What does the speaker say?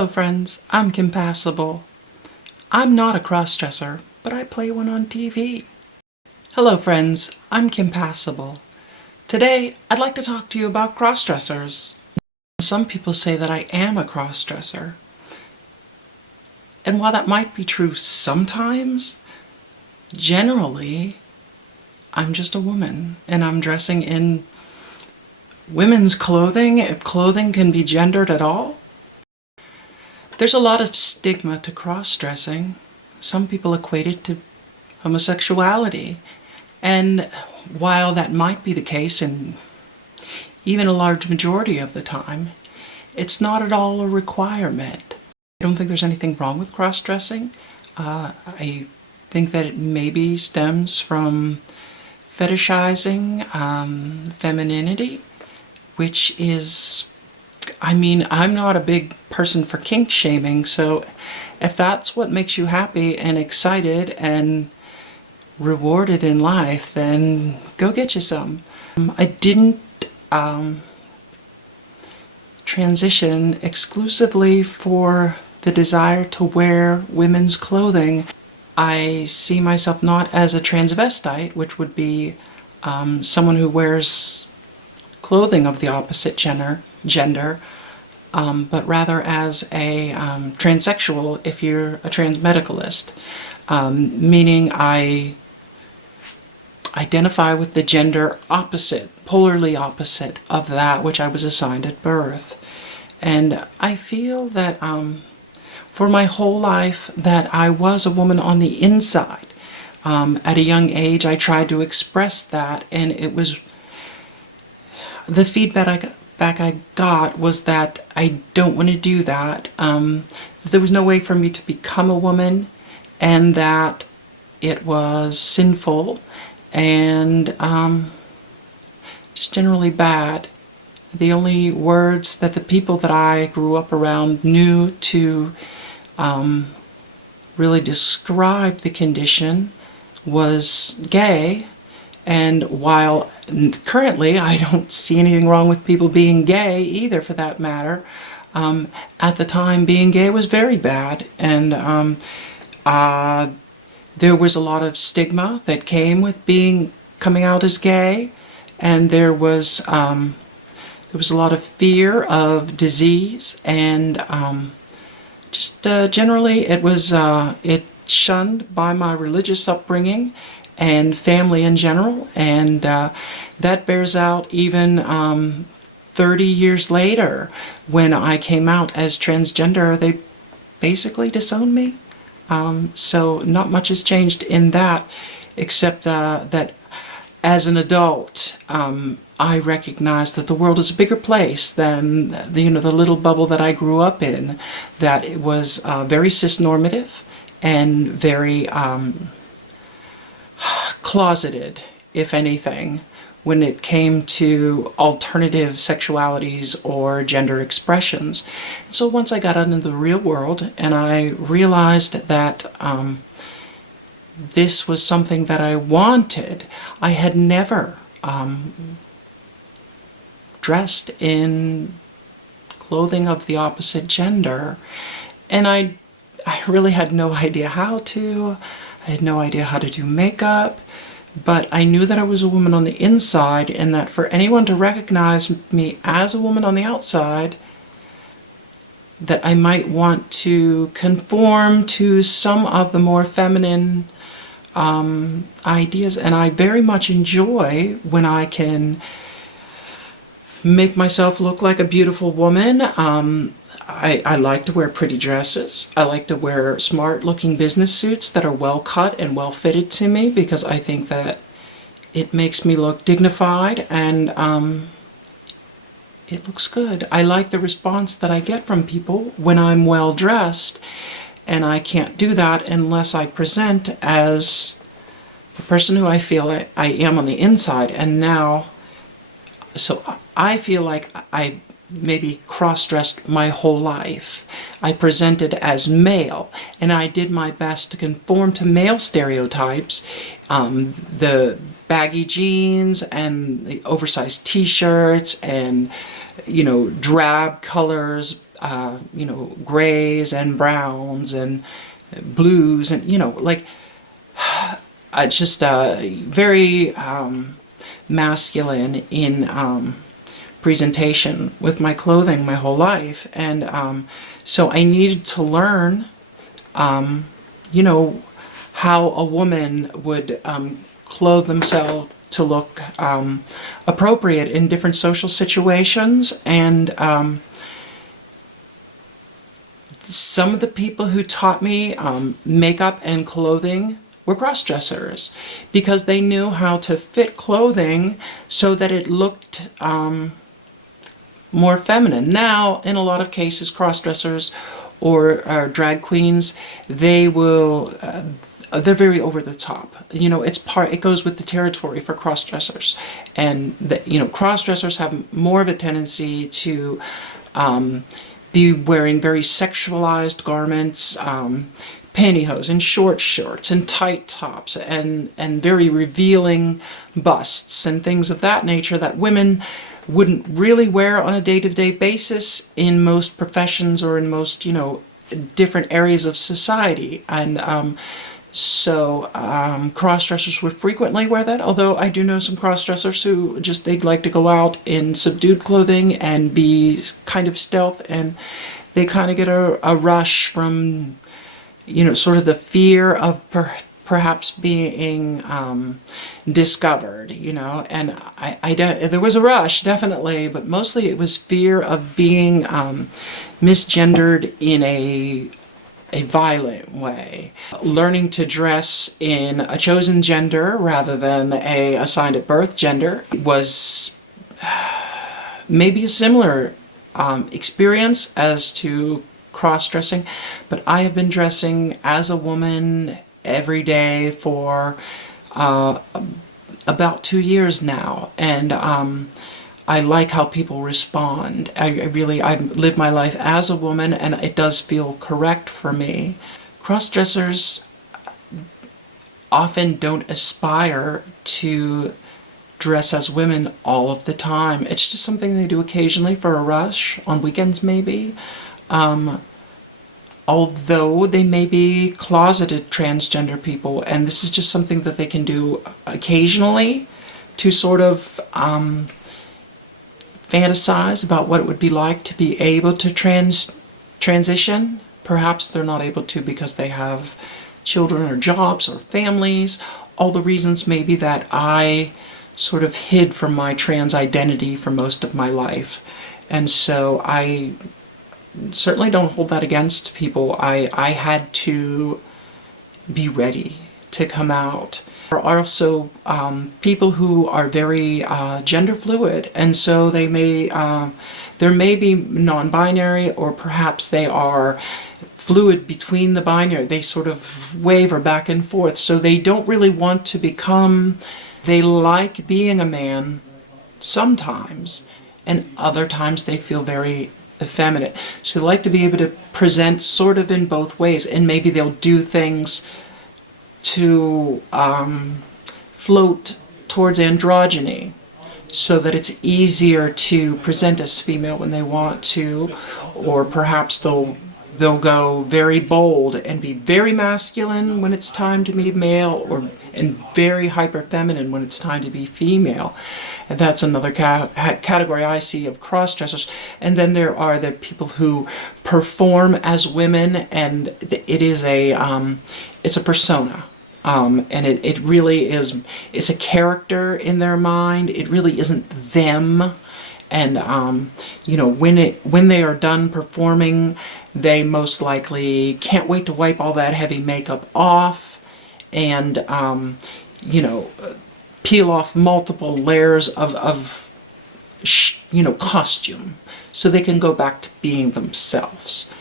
Hello friends, I'm Compassible. I'm not a crossdresser, but I play one on TV. Hello friends, I'm Compassible. Today, I'd like to talk to you about crossdressers. Some people say that I am a crossdresser. And while that might be true sometimes, generally, I'm just a woman and I'm dressing in women's clothing, if clothing can be gendered at all. There's a lot of stigma to cross-dressing. Some people equate it to homosexuality. And while that might be the case in even a large majority of the time, it's not at all a requirement. I don't think there's anything wrong with cross-dressing. I think that it maybe stems from fetishizing femininity, which is, I'm not a big person for kink shaming, so if that's what makes you happy and excited and rewarded in life, then go get you some. I didn't transition exclusively for the desire to wear women's clothing. I see myself not as a transvestite, which would be someone who wears clothing of the opposite gender, but rather as a transsexual if you're a transmedicalist, meaning I identify with the gender opposite, polarly opposite of that which I was assigned at birth. And I feel that for my whole life that I was a woman on the inside. At a young age I tried to express that, and it was the feedback I got was that I don't want to do that. There was no way for me to become a woman, and that it was sinful and just generally bad. The only words that the people that I grew up around knew to really describe the condition was gay. And while currently I don't see anything wrong with people being gay either, for that matter, at the time being gay was very bad, and there was a lot of stigma that came with coming out as gay, and there was a lot of fear of disease, and just generally it was shunned by my religious upbringing and family in general, and that bears out even 30 years later when I came out as transgender. They basically disowned me. So not much has changed in that, except that as an adult I recognize that the world is a bigger place than the little bubble that I grew up in, that it was very cis-normative and very closeted, if anything, when it came to alternative sexualities or gender expressions. And so once I got out into the real world and I realized that this was something that I wanted, I had never dressed in clothing of the opposite gender, and I really had no idea how to. I had no idea how to do makeup, but I knew that I was a woman on the inside, and that for anyone to recognize me as a woman on the outside, that I might want to conform to some of the more feminine ideas. And I very much enjoy when I can make myself look like a beautiful woman. I like to wear pretty dresses. I like to wear smart looking business suits that are well cut and well fitted to me, because I think that it makes me look dignified and it looks good. I like the response that I get from people when I'm well dressed, and I can't do that unless I present as the person who I feel I am on the inside. And now, so I feel like I maybe cross-dressed my whole life. I presented as male, and I did my best to conform to male stereotypes, the baggy jeans and the oversized t-shirts and drab colors, grays and browns and blues and, like, just very masculine in presentation with my clothing my whole life. And so I needed to learn, how a woman would clothe themselves to look appropriate in different social situations. And some of the people who taught me makeup and clothing were cross-dressers, because they knew how to fit clothing so that it looked more feminine. Now, in a lot of cases, cross-dressers or drag queens, they're very over the top. It goes with the territory for cross-dressers. And cross-dressers have more of a tendency to be wearing very sexualized garments, pantyhose and short shorts and tight tops and very revealing busts and things of that nature that women wouldn't really wear on a day-to-day basis in most professions or in most, different areas of society. And so cross-dressers would frequently wear that, although I do know some cross-dressers who they'd like to go out in subdued clothing and be kind of stealth, and they kind of get a rush from, sort of the fear of perhaps being discovered, and there was a rush, definitely, but mostly it was fear of being misgendered in a violent way. Learning to dress in a chosen gender rather than a assigned at birth gender was maybe a similar experience as to cross-dressing, but I have been dressing as a woman every day for about 2 years now, and I like how people respond. I live my life as a woman, and it does feel correct for me. Cross-dressers often don't aspire to dress as women all of the time. It's just something they do occasionally for a rush, on weekends maybe. Although they may be closeted transgender people, and this is just something that they can do occasionally to sort of fantasize about what it would be like to be able to transition. Perhaps they're not able to because they have children or jobs or families. All the reasons maybe that I sort of hid from my trans identity for most of my life. And so I certainly don't hold that against people. I had to be ready to come out. There are also people who are very gender fluid, and so there may be non-binary, or perhaps they are fluid between the binary. They sort of waver back and forth, so they don't really want to become, they like being a man sometimes, and other times they feel very effeminate. So they like to be able to present sort of in both ways, and maybe they'll do things to float towards androgyny so that it's easier to present as female when they want to, or perhaps they'll go very bold and be very masculine when it's time to be male, and very hyper feminine when it's time to be female. And that's another category I see of cross-dressers. And then there are the people who perform as women, and it is it's a persona. And it really is, it's a character in their mind. It really isn't them. And when they are done performing, they most likely can't wait to wipe all that heavy makeup off and peel off multiple layers of costume so they can go back to being themselves.